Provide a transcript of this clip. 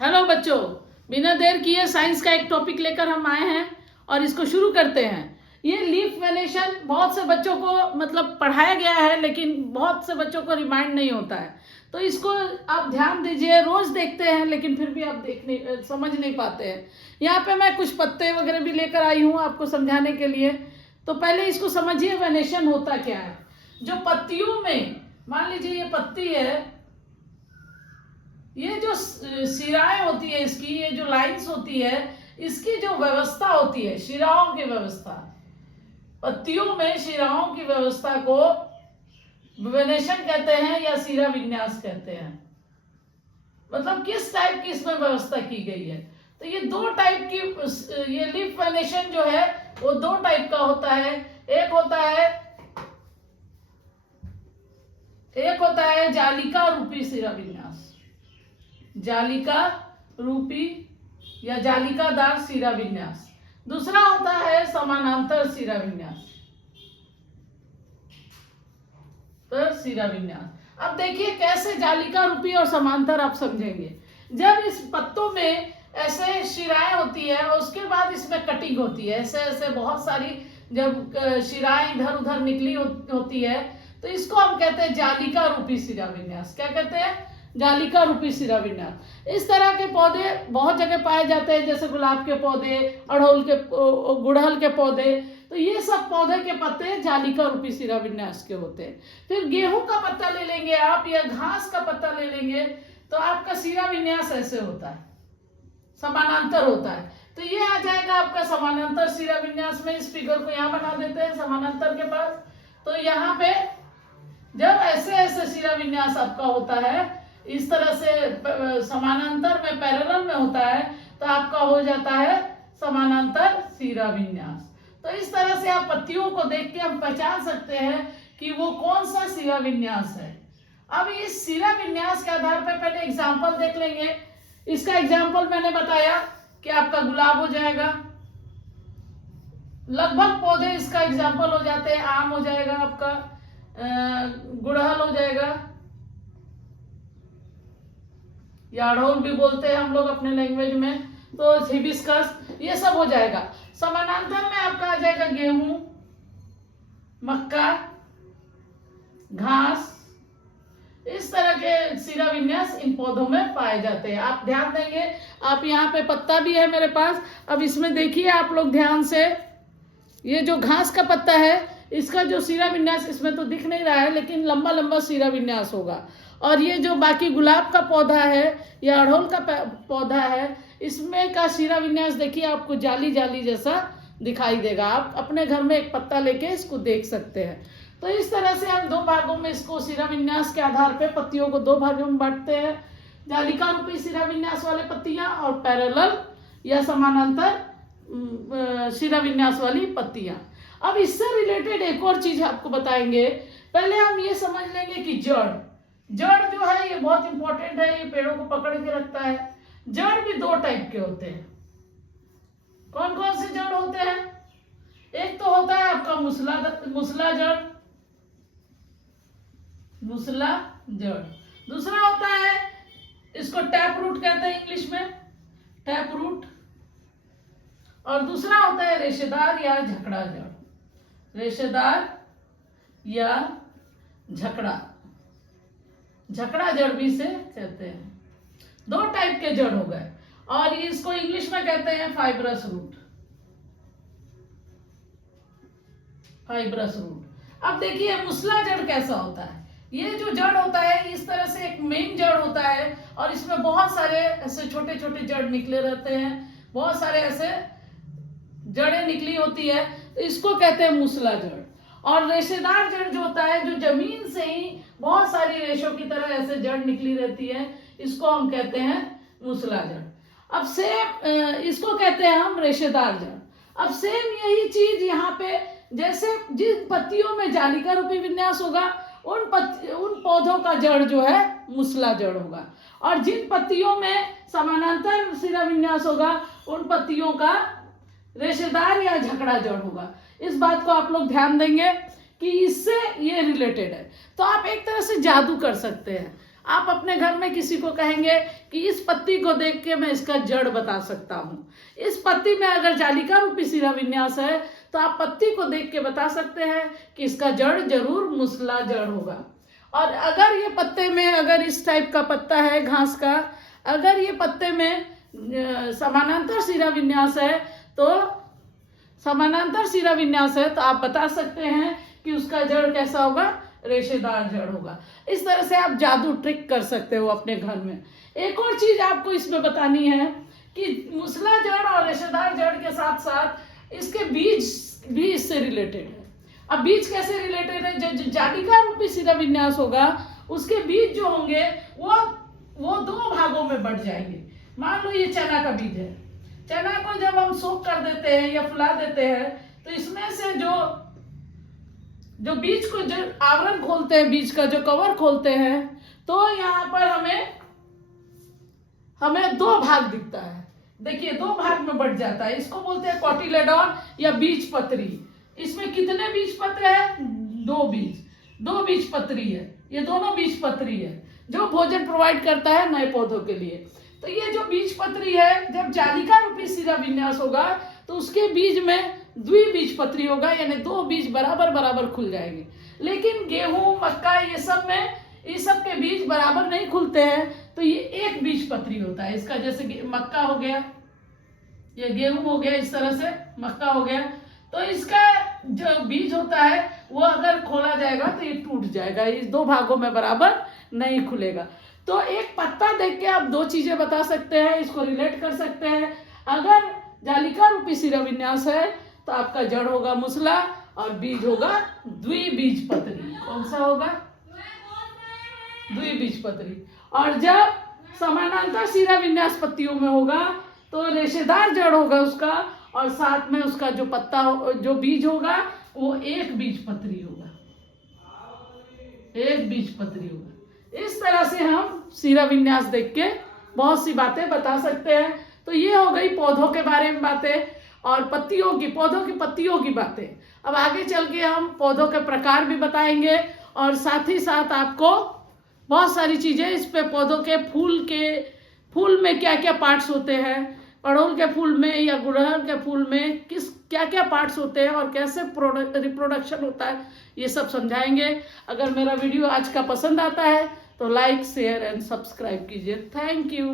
Hello बच्चों, बिना देर किए साइंस का एक टॉपिक लेकर हम आए हैं और इसको शुरू करते हैं। ये लीफ वेनेशन बहुत से बच्चों को मतलब पढ़ाया गया है, लेकिन बहुत से बच्चों को रिमाइंड नहीं होता है। तो इसको आप ध्यान दीजिए। रोज देखते हैं लेकिन फिर भी आप समझ नहीं पाते हैं। यहाँ पे मैं कुछ पत्ते वगैरह भी लेकर आई हूँ आपको समझाने के लिए। तो पहले इसको समझिए, वेनेशन होता क्या है। जो पत्तियों में, मान लीजिए ये पत्ती है, ये जो शिराएं होती है इसकी, ये जो लाइंस होती है, इसकी जो व्यवस्था होती है, शिराओं की व्यवस्था, पत्तियों में शिराओं की व्यवस्था को वेनेशन कहते हैं या शिरा विन्यास कहते हैं। मतलब किस टाइप की इसमें व्यवस्था की गई है। तो ये दो टाइप की, ये लीफ वेनेशन जो है वो दो टाइप का होता है। एक होता है जालिका रूपी शिरा विन्यास, जालिका रूपी या जालिकादार शिरा विन्यास। दूसरा होता है समानांतर शिरा विन्यास, शिरा विन्यास। अब देखिए कैसे जालिका रूपी और समांतर आप समझेंगे। जब इस पत्तों में ऐसे शिराएं होती है और उसके बाद इसमें कटिंग होती है, ऐसे ऐसे बहुत सारी जब शिराएं इधर उधर निकली होती है, तो इसको हम कहते हैं जालिका रूपी शिरा विन्यास। क्या कहते हैं? जालिका रूपी शिरा विन्यास। इस तरह के पौधे बहुत जगह पाए जाते हैं, जैसे गुलाब के पौधे, अड़हुल के, गुड़हल के पौधे। तो ये सब पौधे के पत्ते जालिका रूपी शिरा विन्यास के होते हैं। फिर गेहूं का पत्ता ले लेंगे आप या घास का पत्ता ले लेंगे तो आपका शिरा विन्यास ऐसे होता है, समानांतर होता है। तो ये आ जाएगा आपका समानांतर शिरा विन्यास में। इस फिगर को यहाँ बना देते हैं समानांतर के पास। तो यहाँ पे जब ऐसे ऐसे शिरा विन्यास आपका होता है, इस तरह से समानांतर में, पैरेलल में होता है, तो आपका हो जाता है समानांतर शिरा विन्यास। तो इस तरह से आप पत्तियों को देख के हम पहचान सकते हैं कि वो कौन सा शिरा विन्यास है। अब इस शिरा विन्यास के आधार पर पहले एग्जाम्पल देख लेंगे। इसका एग्जाम्पल मैंने बताया कि आपका गुलाब हो जाएगा, लगभग पौधे इसका एग्जाम्पल हो जाते हैं। आम हो जाएगा आपका, गुड़हल हो जाएगा, या अड़हुल भी बोलते हैं हम लोग अपने लैंग्वेज में, तो हिबिस्कस, ये सब हो जाएगा। समानांतर में आपका आ जाएगा गेहूं, मक्का, घास। इस तरह के शिरा विन्यास इन पौधों में पाए जाते हैं। आप ध्यान देंगे, आप यहाँ पे पत्ता भी है मेरे पास। अब इसमें देखिए आप लोग ध्यान से, ये जो घास का पत्ता है, इसका जो शिरा विन्यास इसमें तो दिख नहीं रहा है, लेकिन लंबा लंबा शिरा विन्यास होगा। और ये जो बाकी गुलाब का पौधा है या अड़हुल का पौधा है, इसमें का शिरा विन्यास देखिए आपको जाली जाली जैसा दिखाई देगा। आप अपने घर में एक पत्ता लेके इसको देख सकते हैं। तो इस तरह से हम दो भागों में इसको शिरा विन्यास के आधार पे पत्तियों को दो भागों में बांटते हैं, जालिका रूपी शिरा विन्यास वाले पत्तियां और पैरेलल या समानांतर शिरा विन्यास वाली पत्तियां। अब इससे रिलेटेड एक और चीज आपको बताएंगे। पहले हम ये समझ लेंगे कि जड़ जो है ये बहुत इंपॉर्टेंट है, ये पेड़ों को पकड़ के रखता है। जड़ भी दो टाइप के होते हैं। कौन कौन से जड़ होते हैं? एक तो होता है आपका मूसला जड़। दूसरा होता है, इसको टैप रूट कहते हैं इंग्लिश में, टैप रूट। और दूसरा होता है रेशेदार या झकड़ा जड़, रेशेदार या झकड़ा जड़ भी से कहते हैं। दो टाइप के जड़ हो गए, और इसको इंग्लिश में कहते हैं फाइब्रस रूट, फाइब्रस रूट। अब देखिए मूसला जड़ कैसा होता है। ये जो जड़ होता है, इस तरह से एक मेन जड़ होता है और इसमें बहुत सारे ऐसे छोटे छोटे जड़ निकले रहते हैं, बहुत सारे ऐसे जड़ें निकली होती है, तो इसको कहते हैं मूसला जड़। और रेशेदार जड़ जो होता है, जो जमीन से ही बहुत सारी रेशों की तरह ऐसे जड़ निकली रहती है, इसको हम कहते हैं मूसला जड़। अब सेम इसको कहते हैं हम रेशेदार जड़। अब सेम यही चीज यहाँ पे, जैसे जिन पत्तियों में जालिका रूपी विन्यास होगा, उन पौधों का जड़ जो है मूसला जड़ होगा, और जिन पत्तियों में समानांतर शिरा विन्यास होगा, उन पत्तियों का रेशेदार या झकड़ा जड़ होगा। इस बात को आप लोग ध्यान देंगे कि इससे ये रिलेटेड है। तो आप एक तरह से जादू कर सकते हैं। आप अपने घर में किसी को कहेंगे कि इस पत्ती को देख के मैं इसका जड़ बता सकता हूँ, इस पत्ती में अगर जालिका रूपी शिरा विन्यास है तो आप पत्ती को देख के बता सकते हैं कि इसका जड़ जरूर मुसला जड़ होगा। और अगर ये पत्ते में अगर इस टाइप का पत्ता है घास का, अगर ये पत्ते में समानांतर शिरा विन्यास है तो आप बता सकते हैं कि उसका जड़ कैसा होगा, रेशेदार जड़ होगा। इस तरह से आप जादू ट्रिक कर सकते हो अपने घर में। एक और चीज आपको इसमें बतानी है कि मुसला जड़ और रेशेदार जड़ के साथ साथ इसके बीज भी इससे रिलेटेड है। अब बीज कैसे रिलेटेड है, जो जालिका रूपी शिरा विन्यास होगा उसके बीज जो होंगे वो दो भागों में बढ़ जाएंगे। मान लो ये चना का बीज है, चना को जब हम सोख कर देते हैं या फुला देते हैं तो इसमें से जो बीज को जो आवरण खोलते हैं, बीज का जो कवर खोलते हैं, तो यहाँ पर हमें दो भाग दिखता है। देखिए दो भाग में बढ़ जाता है, इसको बोलते हैं कोटिलेडॉन या बीज पत्री। इसमें कितने बीज पत्र है, दो बीज पत्री है, ये दोनों बीज पत्री है जो भोजन प्रोवाइड करता है नए पौधों के लिए। तो ये जो बीज पत्री है, जब जालिका रूपी शिरा विन्यास होगा तो उसके बीज में द्विबीज पत्री होगा, यानी दो बीज बराबर खुल जाएंगे। लेकिन गेहूं, मक्का ये सब के बीज बराबर नहीं खुलते हैं, तो ये एक बीज पत्री होता है इसका। जैसे मक्का हो गया, ये गेहूं हो गया, इस तरह से मक्का हो गया, तो इसका जो बीज होता है वो अगर खोला जाएगा तो ये टूट जाएगा, इस दो भागों में बराबर नहीं खुलेगा। तो एक पत्ता देख के आप दो चीजें बता सकते हैं, इसको रिलेट कर सकते हैं। अगर जालिका रूपी शिरा विन्यास है तो आपका जड़ होगा मुसला और बीज होगा द्विबीजपत्री। कौन सा होगा, द्विबीजपत्री। और जब समानांतर शिरा विन्यास पत्तियों में होगा तो रेशेदार जड़ होगा उसका, और साथ में उसका जो पत्ता जो बीज होगा वो एक बीजपत्री होगा, एक बीजपत्री होगा। इस तरह से हम शिरा विन्यास देख के बहुत सी बातें बता सकते हैं। तो ये हो गई पौधों के बारे में बातें और पौधों की पत्तियों की बातें। अब आगे चल के हम पौधों के प्रकार भी बताएंगे और साथ ही साथ आपको बहुत सारी चीजें इस पे पौधों के फूल में क्या क्या पार्ट्स होते हैं, अड़हुल के फूल में या गुड़हल के फूल में क्या क्या पार्ट्स होते हैं और कैसे रिप्रोडक्शन होता है, ये सब समझाएंगे। अगर मेरा वीडियो आज का पसंद आता है तो लाइक, शेयर एंड सब्सक्राइब कीजिए। Thank you.